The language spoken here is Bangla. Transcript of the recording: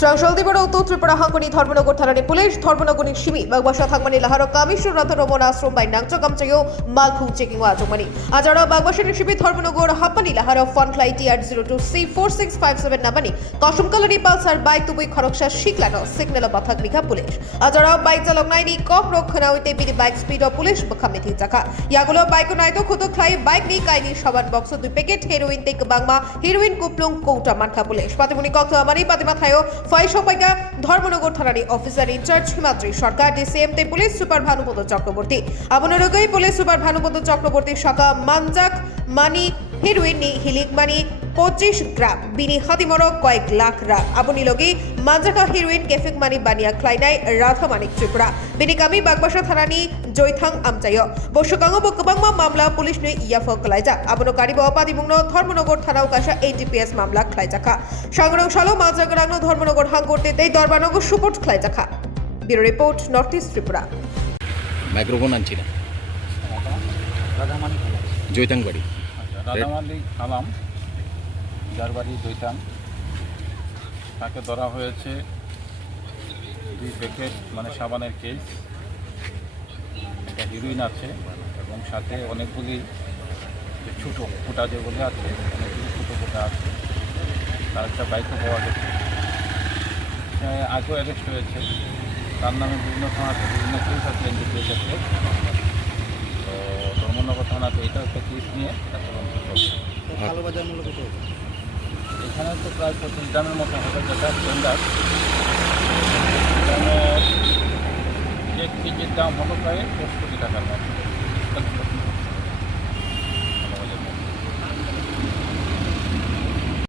সহসলদিবর উত্তর ত্রিপুরা হাঙ্কনি ধর্মনগর থানানি পুলিশ ধর্মনগরনি শিবি বাগবাসা থাকমানি লাহার কামিশ্বর রথ রমন আশ্রম বাই নাংচা কামচাইও মালখু চেকিং আজমানি আজারা বাগবাসানি শিবি ধর্মনগর হাপানি লাহার ফন ফ্লাই টিআর 02C4657 নামানি কসমকালনি পালসার বাইক তুবুই খরকসা শিকলানো সিগন্যাল বাথাক লিখা পুলিশ আজারা বাইক চালক নাইনি কক রক্ষণা হইতে বিনি বাইক স্পিড অফ পুলিশ বখামিথি জাকা ইয়াগুলো বাইক নাইতো খুদ খাই বাইক নি কাইনি সবার বক্স 2 প্যাকেট হেরোইন টেক বাংমা হেরোইন কুপলুং কৌটা মানখা পুলিশ পাতিমনি কক আমানি পাতিমা থায়ো ফাই সপাইকা ধর্মনগর থানানি officer in charge Himadri Sarkar DCM তে পুলিশ সুপার ভানুপদ চক্রবর্তী আবনরগই পুলিশ সুপার ভানুপদ চক্রবর্তী শাখা মানজাক মানি হেরোইন নি হিলিক মানি 25 গ্রাম বিনি হাতিমর কয়েক লাখ রাখ আবনি লগি মানজাকা হেরোইন কেফিক মানি বানিয়া ক্লাইনাই রাধা মানিক ত্রিপুরা বিনি কামি বাগবাসা থানানি জয়থাং আমচাইও বর্ষকাঙ্গ বকবাংমা মামলা পুলিশ নে ইয়াফ ক্লাইজা আবনো কারিব অপাদিমুগ্ন ধর্মনগর থানা উকাশা এটিপিএস মামলা ক্লাইজাখা সংগ্রহ সালো মাজাগরাং ধর্মনগর হাং করতে দেই দরবানগর সুপোর্ট ক্লাইজাখা bureau report North East Tripura microphone আনছি না রাধামানি জয়তাং বাড়ি রাধামালি আলাম যার বাড়ি জৈতান তাকে ধরা হয়েছে 2 প্যাকেট মানে সাবানের কেস, একটা হিরোইন আছে এবং সাথে অনেকগুলি ছোটো ফুটা যেগুলি আছে অনেকগুলি ছোটো ফুটা আছে, তার একটা বাইকও পাওয়া গেছে। আগেও অ্যারেস্ট হয়েছে, তার নামে বিভিন্ন থানাতে বিভিন্ন কেস আছে এনডিপিএস আছে। তো ধর্মনগর থানাতে এটা একটা কেস নিয়ে এটা তদন্ত চলছে। কালোবাজার মূল্য কত হবে? এখানে তো প্রায় 25 গ্রামের মতো হবে, যেটা স্ট্যান্ডার্ড। এখানে 1 কেজির দাম হলো প্রায় 10 কোটি টাকার মতো।